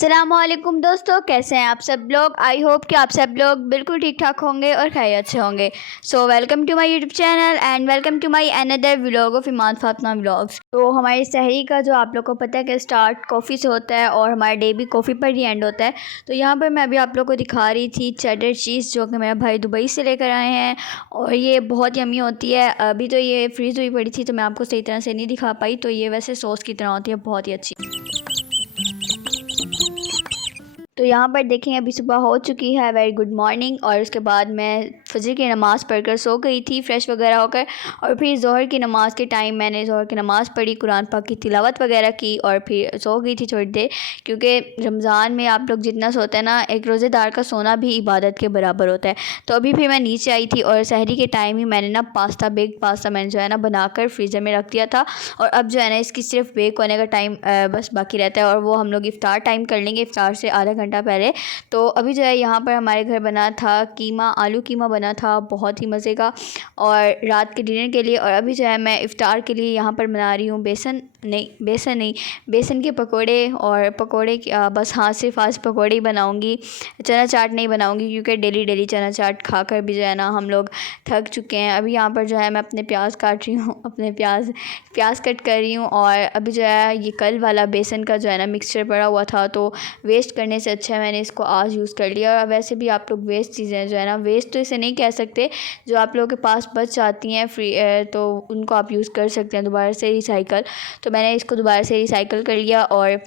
अस्सलामुअलैकुम दोस्तों, कैसे हैं आप सब लोग। आई होप कि आप सब लोग बिल्कुल ठीक ठाक होंगे और खैरियत से होंगे। So welcome to my YouTube channel and welcome to my another vlog of Iman Fatima vlogs. तो हमारी सहरी का जो आप लोग को पता है कि स्टार्ट कॉफ़ी से होता है और हमारा डे भी कॉफ़ी पर ही एंड होता है। तो यहाँ पर मैं अभी आप लोग को दिखा रही थी चेडर चीज़, जो कि मेरा भाई दुबई से लेकर आए हैं और ये बहुत यम्मी होती है। अभी तो ये फ्रीज़ हुई पड़ी थी तो मैं आपको सही तरह से नहीं दिखा पाई। तो ये वैसे सॉस की तरह होती है, बहुत ही अच्छी। तो यहाँ पर देखें अभी सुबह हो चुकी है, वेरी गुड मॉर्निंग। और उसके बाद मैं फजर की नमाज़ पढ़कर सो गई थी फ्रेश वगैरह होकर। और फिर ज़ोहर की नमाज़ के टाइम मैंने ज़ोहर की नमाज़ पढ़ी, कुरान पाक की तिलावत वगैरह की और फिर सो गई थी थोड़ी देर। क्योंकि रमज़ान में आप लोग जितना सोते हैं ना, एक रोज़ेदार का सोना भी इबादत के बराबर होता है। तो अभी फिर मैं नीचे आई थी और सहरी के टाइम ही मैंने ना बेक पास्ता मैंने जो है ना बनाकर फ्रीज़र में रख दिया था। और अब जो है ना इसकी सिर्फ बेक होने का टाइम बस बाकी रहता है और वो हम लोग इफ़्तार टाइम कर लेंगे, इफ़्तार से आधा घंटा पहले। तो अभी जो है यहाँ पर हमारे घर बना था कीमा, आलू कीमा बना था, बहुत ही मज़े का, और रात के डिनर के लिए। और अभी जो है मैं इफ़्तार के लिए यहाँ पर बना रही हूँ बेसन के पकोड़े। और पकोड़े बस हाँ, सिर्फ आज पकोड़े ही बनाऊँगी, चना चाट नहीं बनाऊँगी क्योंकि डेली चना चाट खाकर भी जो है ना हम लोग थक चुके हैं। अभी यहाँ पर जो है मैं अपने प्याज काट रही हूँ, अपने प्याज कट कर रही हूँ। और अभी जो है ये कल वाला बेसन का जो है ना मिक्सचर पड़ा हुआ था, तो वेस्ट करने से अच्छा है मैंने इसको आज यूज़ कर लिया। और वैसे भी आप लोग वेस्ट चीज़ें जो है ना, वेस्ट तो इसे नहीं कह सकते, जो आप लोगों के पास बच जाती हैं फ्री तो उनको आप यूज़ कर सकते हैं दोबारा से रिसाइकल। तो मैंने इसको दोबारा से रिसाइकल कर लिया और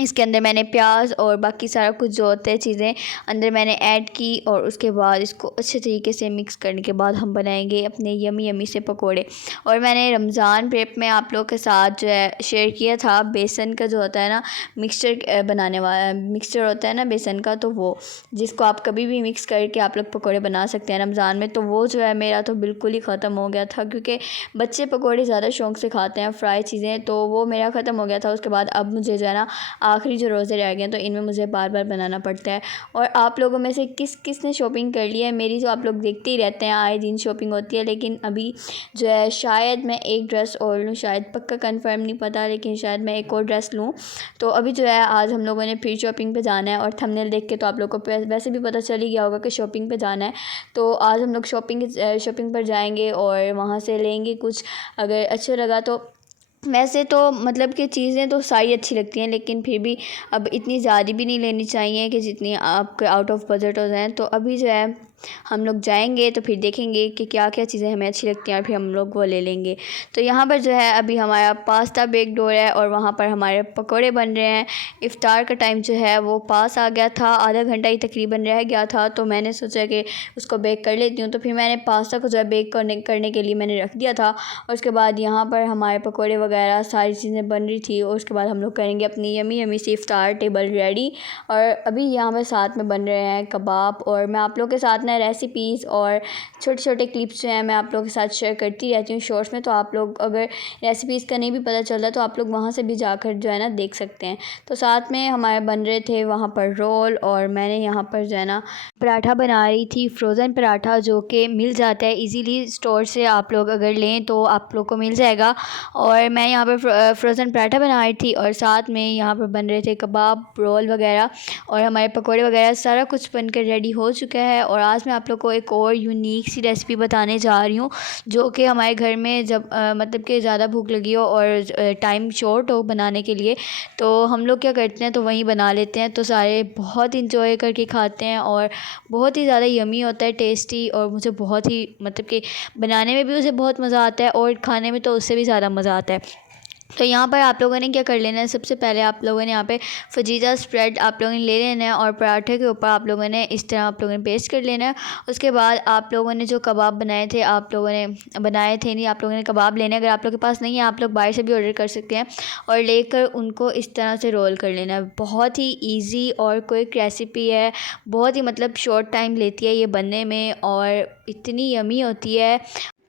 इसके अंदर मैंने प्याज और बाकी सारा कुछ जो होते हैं चीज़ें अंदर मैंने ऐड की। और उसके बाद इसको अच्छे तरीके से मिक्स करने के बाद हम बनाएंगे अपने यमी से पकोड़े। और मैंने रमज़ान प्रेप में आप लोगों के साथ जो है शेयर किया था बेसन का जो होता है ना मिक्सचर, बनाने वाला मिक्सचर होता है ना बेसन का, तो वो जिसको आप कभी भी मिक्स करके आप लोग पकोड़े बना सकते हैं रमज़ान में। तो वो जो है मेरा तो बिल्कुल ही ख़त्म हो गया था, क्योंकि बच्चे पकोड़े ज़्यादा शौक़ से खाते हैं फ्राई चीज़ें, तो वो मेरा ख़त्म हो गया था। उसके बाद अब मुझे जो है ना आखिरी जो रोज़े रह गए हैं तो इनमें मुझे बार बार बनाना पड़ता है। और आप लोगों में से किस ने शॉपिंग कर ली है? मेरी जो आप लोग देखते ही रहते हैं, आए दिन शॉपिंग होती है। लेकिन अभी जो है शायद मैं एक ड्रेस और लूँ, शायद पक्का कंफर्म नहीं पता, लेकिन शायद मैं एक और ड्रेस लूँ। तो अभी जो है आज हम लोगों ने फिर शॉपिंग पे जाना है। और थंबनेल देख के तो आप लोगों को वैसे भी पता चल ही गया होगा कि शॉपिंग पे जाना है। तो आज हम लोग शॉपिंग पर जाएंगे और वहाँ से लेंगे कुछ, अगर अच्छा लगा तो। वैसे तो मतलब कि चीज़ें तो सारी अच्छी लगती हैं, लेकिन फिर भी अब इतनी ज़्यादा भी नहीं लेनी चाहिए कि जितनी आपके आउट ऑफ बजट हो जाएँ। तो अभी जो है हम लोग जाएंगे तो फिर देखेंगे कि क्या क्या चीज़ें हमें अच्छी लगती हैं और फिर हम लोग वो ले लेंगे। तो यहाँ पर जो है अभी हमारा पास्ता बेक्ड हो रहा है और वहाँ पर हमारे पकोड़े बन रहे हैं। इफ़्तार का टाइम जो है वो पास आ गया था, आधा घंटा ही तकरीबन रह गया था। तो मैंने सोचा कि उसको बेक कर लेती हूँ। तो फिर मैंने पास्ता को जो है बेक करने के लिए मैंने रख दिया था। और उसके बाद यहाँ पर हमारे पकोड़े वगैरह सारी चीज़ें बन रही थी। और उसके बाद हम लोग करेंगे अपनी यमी सी इफ़्तार टेबल रेडी। और अभी यहाँ पर साथ में बन रहे हैं कबाब। और मैं आप लोग के साथ रेसिपीज़ और छोटे छोटे क्लिप्स जो हैं मैं आप लोगों के साथ शेयर करती रहती हूँ शॉर्ट्स में। तो आप लोग अगर रेसिपीज़ का नहीं भी पता चलता तो आप लोग वहाँ से भी जाकर जो है ना देख सकते हैं। तो साथ में हमारे बन रहे थे वहाँ पर रोल, और मैंने यहाँ पर जो है ना पराठा बना रही थी, फ्रोज़न पराठा, जो कि मिल जाता है इजीली स्टोर से। आप लोग अगर लें तो आप लोग को मिल जाएगा। और मैं यहाँ पर फ्रोज़न पराठा बना रही थी और साथ में यहाँ पर बन रहे थे कबाब, रोल वगैरह और हमारे पकौड़े वगैरह। सारा कुछ बनकर रेडी हो चुका है। और आज मैं आप लोग को एक और यूनिक सी रेसिपी बताने जा रही हूँ, जो कि हमारे घर में जब मतलब कि ज़्यादा भूख लगी हो और टाइम शॉर्ट हो बनाने के लिए, तो हम लोग क्या करते हैं तो वहीं बना लेते हैं। तो सारे बहुत इंजॉय करके खाते हैं और बहुत ही ज़्यादा यमी होता है, टेस्टी। और मुझे बहुत ही मतलब कि बनाने में भी उसे बहुत मज़ा आता है और खाने में तो उससे भी ज़्यादा मज़ा आता है। तो यहाँ पर आप लोगों ने क्या कर लेना है, सबसे पहले आप लोगों ने यहाँ पे फजीदा स्प्रेड आप लोगों ने ले लेना है और पराठे के ऊपर आप लोगों ने इस तरह आप लोगों ने पेस्ट कर लेना है। उसके बाद आप लोगों ने जो कबाब बनाए थे, आप लोगों ने बनाए थे नहीं, आप लोगों ने कबाब लेने, अगर आप लोगों के पास नहीं है आप लोग बाहर से भी ऑर्डर कर सकते हैं। और लेकर उनको इस तरह से रोल कर लेना है। बहुत ही ईजी और क्विक रेसिपी है, बहुत ही मतलब शॉर्ट टाइम लेती है ये बनने में और इतनी यमी होती है।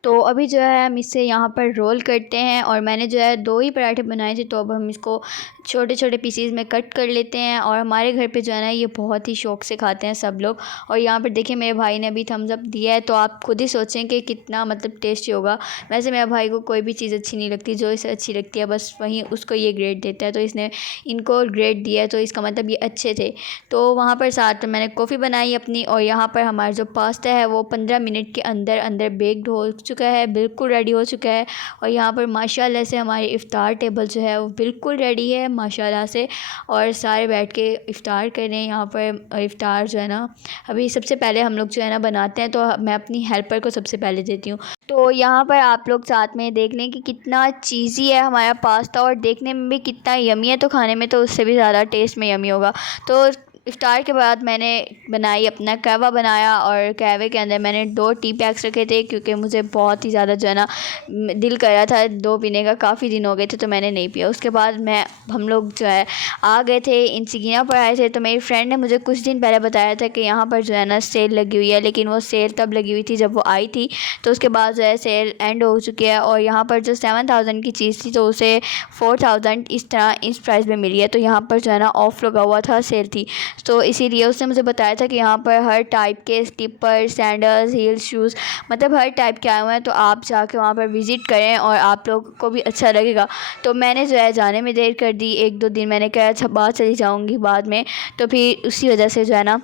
तो अभी जो है हम इसे यहाँ पर रोल करते हैं। और मैंने जो है 2 ही पराठे बनाए थे, तो अब हम इसको छोटे छोटे पीसीज में कट कर लेते हैं। और हमारे घर पे जो है ना ये बहुत ही शौक़ से खाते हैं सब लोग। और यहाँ पर देखिए मेरे भाई ने अभी थम्स अप दिया है, तो आप खुद ही सोचें कि कितना मतलब टेस्टी होगा। वैसे मेरे भाई को कोई भी चीज़ अच्छी नहीं लगती, जो इसे अच्छी लगती है बस वहीं उसको ये ग्रेड देता है, तो इसने इनको ग्रेड दिया है, तो इसका मतलब ये अच्छे थे। तो वहाँ पर साथ में मैंने कॉफ़ी बनाई अपनी, और यहाँ पर हमारा जो पास्ता है वो 15 मिनट के अंदर अंदर बेक्ड हो चुका है, बिल्कुल रेडी हो चुका है। और यहाँ पर माशाल्लाह से हमारी इफ़्तार टेबल जो है वो बिल्कुल रेडी है माशाल्लाह से, और सारे बैठ के इफ़्तार कर रहे हैं। यहाँ पर इफ़्तार जो है ना अभी सबसे पहले हम लोग जो है ना बनाते हैं, तो मैं अपनी हेल्पर को सबसे पहले देती हूँ। तो यहाँ पर आप लोग साथ में देख लें कि कितना चीज़ी है हमारा पास्ता, और देखने में भी कितना यमी है, तो खाने में तो उससे भी ज़्यादा टेस्ट में यमी होगा। तो इफ़्तार के बाद मैंने बनाई अपना कहवा बनाया, और कहवे के अंदर मैंने 2 टी पैक्स रखे थे, क्योंकि मुझे बहुत ही ज़्यादा जो है ना दिल कर रहा था 2 पीने का, काफ़ी दिन हो गए थे तो मैंने नहीं पिया। उसके बाद हम लोग जो है आ गए थे, इंसिगिनिया पर आए थे। तो मेरी फ्रेंड ने मुझे कुछ दिन पहले बताया था कि यहाँ पर जो है ना सेल लगी हुई है, लेकिन वो सेल तब लगी हुई थी जब वो आई थी, तो उसके बाद जो है सेल एंड हो चुकी है। और यहाँ पर जो 7000 की चीज़ थी तो उसे 4000 इस तरह इस प्राइस में मिली है। तो यहाँ पर जो है ना ऑफ़ लगा हुआ था, सेल थी, तो इसीलिए उसने मुझे बताया था कि यहाँ पर हर टाइप के स्लीपर, सैंडल्स, हील्स, शूज़, मतलब हर टाइप के आए हुए हैं, तो आप जाके वहाँ पर विज़िट करें और आप लोग को भी अच्छा लगेगा। तो मैंने जो है जाने में देर कर दी, 1-2 दिन मैंने कहा अच्छा बाद चली जाऊँगी बाद में, तो फिर उसी वजह से जो है ना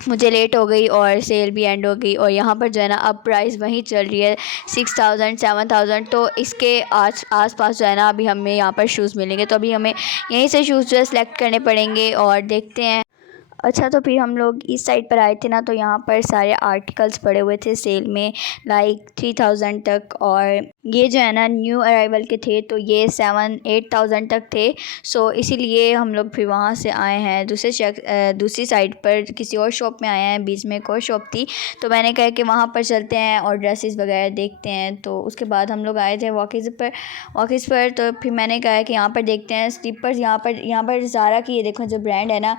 मुझे लेट हो गई और सेल भी एंड हो गई। और यहाँ पर जो है ना अब प्राइस वहीं चल रही है 6000 7000, तो इसके आस पास जो है ना अभी हमें यहाँ पर शूज़ मिलेंगे, तो अभी हमें यहीं से शूज़ जो है सेलेक्ट करने पड़ेंगे और देखते हैं। अच्छा, तो फिर हम लोग इस साइड पर आए थे ना, तो यहाँ पर सारे आर्टिकल्स पड़े हुए थे सेल में, लाइक 3000 तक, और ये जो है ना न्यू अराइवल के थे, तो ये 7-8,000 तक थे। सो इसीलिए हम लोग फिर वहाँ से आए हैं दूसरी साइड पर, किसी और शॉप में आए हैं, बीच में एक और शॉप थी, तो मैंने कहा कि वहाँ पर चलते हैं और ड्रेसेस वगैरह देखते हैं। तो उसके बाद हम लोग आए थे वॉकिज़ पर, तो फिर मैंने कहा कि यहाँ पर देखते हैं स्लीपर्स। यहाँ पर ज़ारा की ये देखो जो ब्रांड है ना,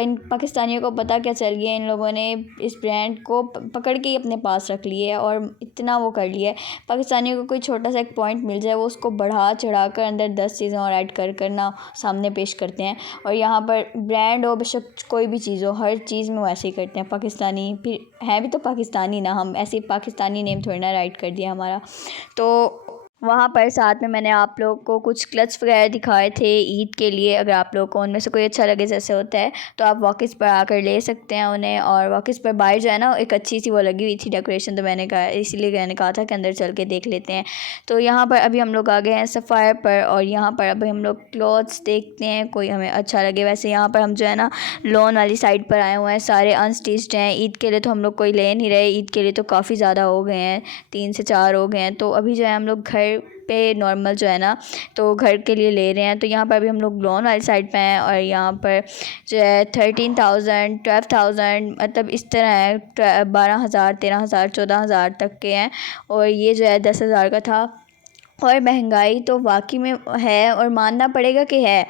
इन पाकिस्तानियों को पता क्या चल गया, इन लोगों ने इस ब्रांड को पकड़ के ही अपने पास रख लिए है, और इतना वो कर लिया है पाकिस्तानियों को, कोई छोटा सा एक पॉइंट मिल जाए वो उसको बढ़ा चढ़ा कर अंदर 10 चीज़ें और ऐड कर ना सामने पेश करते हैं। और यहाँ पर ब्रांड हो बेशक कोई भी चीज़ हो, हर चीज़ में वो ऐसे ही करते हैं पाकिस्तानी, फिर हैं भी तो पाकिस्तानी ना, हम ऐसे पाकिस्तानी नेम थोड़ी ना राइट कर दिया हमारा। तो वहाँ पर साथ में मैंने आप लोगों को कुछ क्लच वगैरह दिखाए थे ईद के लिए, अगर आप लोगों को उनमें से कोई अच्छा लगे जैसे होता है, तो आप वॉकिस पर आकर ले सकते हैं उन्हें। और वॉकिस पर बाहर जो है ना एक अच्छी सी वो लगी हुई थी डेकोरेशन, तो मैंने कहा इसीलिए मैंने कहा था कि अंदर चल के देख लेते हैं। तो यहाँ पर अभी हम लोग आ गए हैं सफ़ायर पर, और यहाँ पर अभी हम लोग क्लॉथ्स देखते हैं कोई हमें अच्छा लगे। वैसे यहाँ पर हम जो है ना लॉन वाली साइड पर आए हुए हैं, सारे अनस्टिच्ड हैं। ईद के लिए तो हम लोग कोई ले नहीं रहे, ईद के लिए तो काफ़ी ज़्यादा हो गए हैं, 3 से 4 हो गए हैं। तो अभी जो है हम लोग घर पे नॉर्मल जो है ना तो घर के लिए ले रहे हैं। तो यहाँ पर अभी हम लोग लॉन वाली साइड पे हैं, और यहाँ पर जो है 13,000 12,000 मतलब इस तरह है, 12,000 13,000 14,000 तक के हैं। और ये जो है 10,000 का था। और महंगाई तो वाकई में है, और मानना पड़ेगा कि है,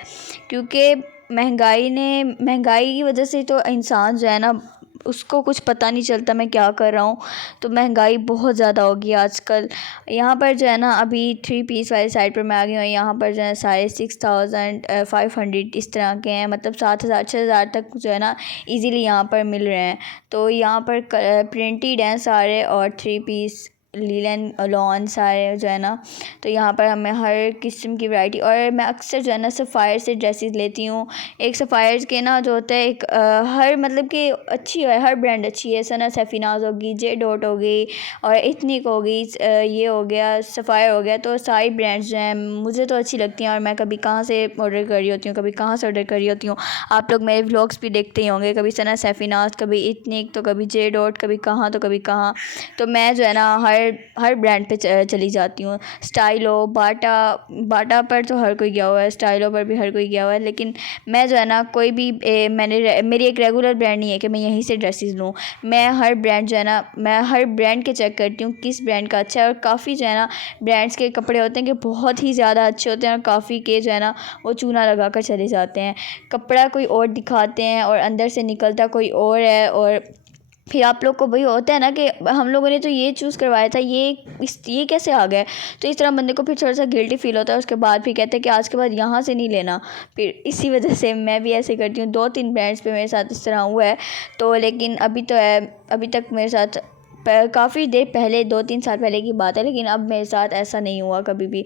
क्योंकि महंगाई की वजह से तो इंसान जो है ना उसको कुछ पता नहीं चलता मैं क्या कर रहा हूँ। तो महंगाई बहुत ज़्यादा हो गई आजकल। यहाँ पर जो है ना अभी 3 पीस वाली साइड पर मैं आ गई हूँ, यहाँ पर जो है सारे 6,500 इस तरह के हैं, मतलब 7,000 6,000 तक जो है ना इजीली यहाँ पर मिल रहे हैं। तो यहाँ पर प्रिंटेड हैं सारे, और 3 पीस लीलन लॉन सारे जो है ना, तो यहाँ पर हमें हर किस्म की वैरायटी। और मैं अक्सर जो है ना सफ़ायर से ड्रेसेस लेती हूँ। एक सफ़ायर के ना जो होता है एक हर मतलब कि अच्छी है, हर ब्रांड अच्छी है, सना सफ़ीनाज़ होगी, जे डॉट हो गई, और इथनिक हो गई, ये हो गया सफ़ायर हो गया। तो सारी ब्रांड्स जो हैं मुझे तो अच्छी लगती हैं, और मैं कभी कहाँ से ऑर्डर कर रही होती हूँ, कभी कहाँ से ऑर्डर कर रही होती हूँ। आप लोग मेरे व्लॉग्स भी देखते ही होंगे, कभी सना सफ़ीनाज़, कभी इथनिक, तो कभी जे डॉट, कभी कहाँ तो कभी कहाँ। तो मैं जो है ना हर ब्रांड पे चली जाती हूँ। स्टाइलो, बाटा पर तो हर कोई गया हुआ है, स्टाइलो पर भी हर कोई गया हुआ है, लेकिन मैं जो है ना कोई भी मेरी एक रेगुलर ब्रांड नहीं है कि मैं यहीं से ड्रेसेस लूँ। मैं हर ब्रांड जो है ना मैं हर ब्रांड के चेक करती हूँ किस ब्रांड का अच्छा है। और काफ़ी जो है ना ब्रांड्स के कपड़े होते हैं कि बहुत ही ज़्यादा अच्छे होते हैं, और काफ़ी के जो है ना वो चूना लगा कर चले जाते हैं। कपड़ा कोई और दिखाते हैं और अंदर से निकलता कोई और है, और फिर आप लोग को वही होता है ना कि हम लोगों ने तो ये चूज़ करवाया था, ये कैसे आ गया। तो इस तरह बंदे को फिर थोड़ा सा गिल्टी फील होता है। उसके बाद फिर कहते हैं कि आज के बाद यहाँ से नहीं लेना। फिर इसी वजह से मैं भी ऐसे करती हूँ। 2-3 ब्रांड्स पे मेरे साथ इस तरह हुआ है। तो लेकिन अभी तो है, अभी तक मेरे साथ काफ़ी देर पहले, 2-3 साल पहले की बात है, लेकिन अब मेरे साथ ऐसा नहीं हुआ कभी भी।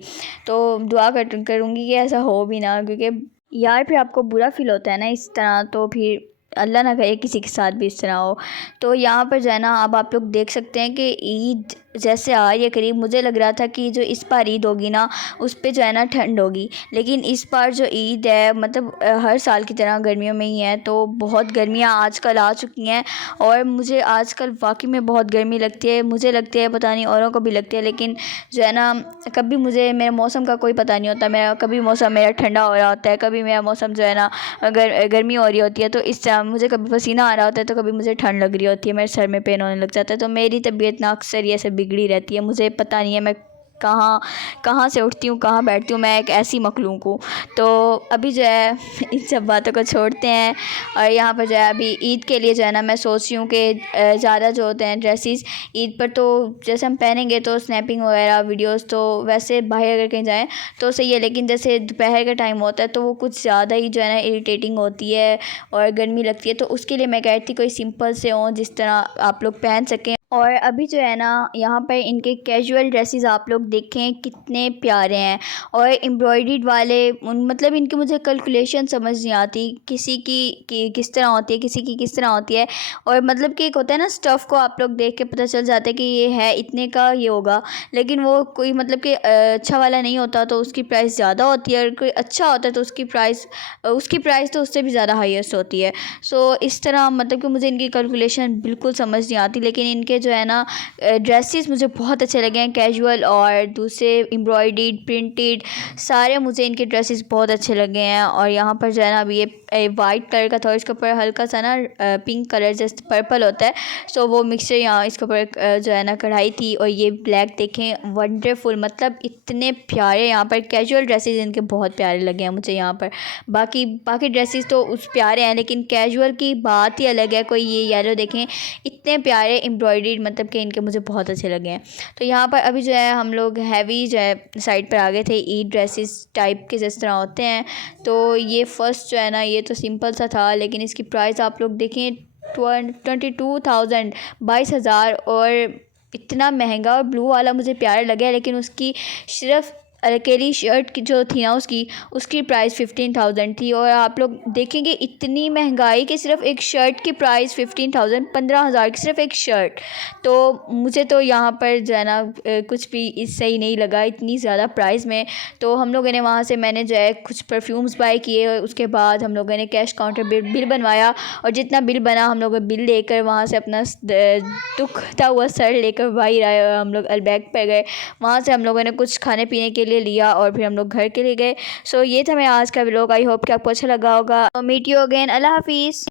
तो दुआ करूँगी कि ऐसा हो भी ना, क्योंकि यार फिर आपको बुरा फील होता है ना इस तरह। तो फिर अल्लाह ना करे किसी के साथ भी इस तरह हो। तो यहाँ पर जो है ना, अब आप लोग देख सकते हैं कि ईद जैसे आ रही है करीब, मुझे लग रहा था कि जो इस बार ईद होगी ना उस पे जो है ना ठंड होगी, लेकिन इस बार जो ईद है मतलब हर साल की तरह गर्मियों में ही है। तो बहुत गर्मियाँ आजकल आ चुकी हैं और मुझे आजकल वाकई में बहुत गर्मी लगती है। मुझे लगती है, पता नहीं औरों को भी लगती है, लेकिन जो है ना कभी मुझे मेरे मौसम का कोई पता नहीं होता। मेरा कभी मौसम मेरा ठंडा हो रहा होता है, कभी मेरा मौसम जो है ना अगर गर्मी हो रही होती है। तो इस तरह मुझे कभी पसीना आ रहा होता है, तो कभी मुझे ठंड लग रही होती है, मेरे सर में पेन होने लग जाता है। तो मेरी तबीयत ना अक्सर ये सब बिगड़ी रहती है। मुझे पता नहीं है मैं कहाँ कहाँ से उठती हूँ, कहाँ बैठती हूँ, मैं एक ऐसी मखलूक हूँ। तो अभी जो है इन सब बातों को छोड़ते हैं और यहाँ पर जो है अभी ईद के लिए जो है ना मैं सोच रही हूँ कि ज़्यादा जो होते हैं ड्रेसेस ईद पर, तो जैसे हम पहनेंगे तो स्नैपिंग वगैरह वीडियोस, तो वैसे बाहर अगर कहीं जाएँ तो सही है, लेकिन जैसे दोपहर का टाइम होता है तो वो कुछ ज़्यादा ही जो है ना इरिटेटिंग होती है और गर्मी लगती है। तो उसके लिए मैं कहती थी कोई सिंपल से हों जिस तरह आप लोग पहन सकें। और अभी जो है ना यहाँ पर इनके कैजुअल ड्रेसेस आप लोग देखें कितने प्यारे हैं, और एम्ब्रॉयडर्ड वाले मतलब इनकी मुझे कैलकुलेशन समझ नहीं आती, किसी की किस तरह होती है, किसी की किस तरह होती है। और मतलब कि एक होता है ना स्टफ़ को आप लोग देख के पता चल जाता है कि ये है इतने का ये होगा, लेकिन वो कोई मतलब कि अच्छा वाला नहीं होता तो उसकी प्राइस ज़्यादा होती है, और कोई अच्छा होता है तो उसकी प्राइस तो उससे भी ज़्यादा हाईएस्ट होती है। सो इस तरह मतलब कि मुझे इनकी कैलकुलेशन बिल्कुल समझ नहीं आती, लेकिन इनके जो है ना ड्रेसेस मुझे बहुत अच्छे लगे हैं, कैजुअल और दूसरे एम्ब्रॉयडर्ड प्रिंटेड, सारे मुझे इनके ड्रेसेस बहुत अच्छे लगे हैं। और यहाँ पर जो है ना अभी ये वाइट कलर का था, इसके ऊपर हल्का सा ना पिंक कलर जैसे पर्पल होता है, सो वो मिक्सचर यहाँ इसके ऊपर जो है ना कढ़ाई थी। और ये ब्लैक देखें वंडरफुल, मतलब इतने प्यारे यहाँ पर कैजुअल ड्रेसेस इनके बहुत प्यारे लगे हैं मुझे यहाँ पर। बाकी ड्रेसेस तो उस प्यारे हैं, लेकिन कैजुअल की बात ही अलग है। कोई ये येलो देखें इतने प्यारे एम्ब्रॉयडर्ड, मतलब कि इनके मुझे बहुत अच्छे लगे हैं। तो यहाँ पर अभी जो है हम लोग हैवी जो है साइड पर आ गए थे, ईद ड्रेसेस टाइप के जिस तरह होते हैं। तो ये फ़र्स्ट जो है ना ये तो सिंपल सा था, लेकिन इसकी प्राइस आप लोग देखें 22,000, 22,000, और इतना महंगा। और ब्लू वाला मुझे प्यारा लगा, लेकिन उसकी सिर्फ अकेली शर्ट की जो थी ना उसकी प्राइस 15,000 थी। और आप लोग देखेंगे इतनी महंगाई कि सिर्फ एक शर्ट की प्राइस 15,000, 15,000 की सिर्फ एक शर्ट। तो मुझे तो यहाँ पर जो है ना कुछ भी सही नहीं लगा इतनी ज़्यादा प्राइस में। तो हम लोगों ने वहाँ से मैंने जो है कुछ परफ्यूम्स बाय किए, और उसके बाद हम लोगों ने कैश काउंटर बिल बनवाया, और जितना बिल बना हम लोग बिल लेकर वहाँ से अपना दुखता हुआ सर लेकर बाहर आए, और हम लोग अलबैग पे गए। वहाँ से हम लोगों ने कुछ खाने पीने के लिए लिया और फिर हम लोग घर के लिए गए। सो ये था मेरा आज का व्लॉग। आई होप कि आपको अच्छा लगा होगा। Meet you again. अल्लाह हाफिज़।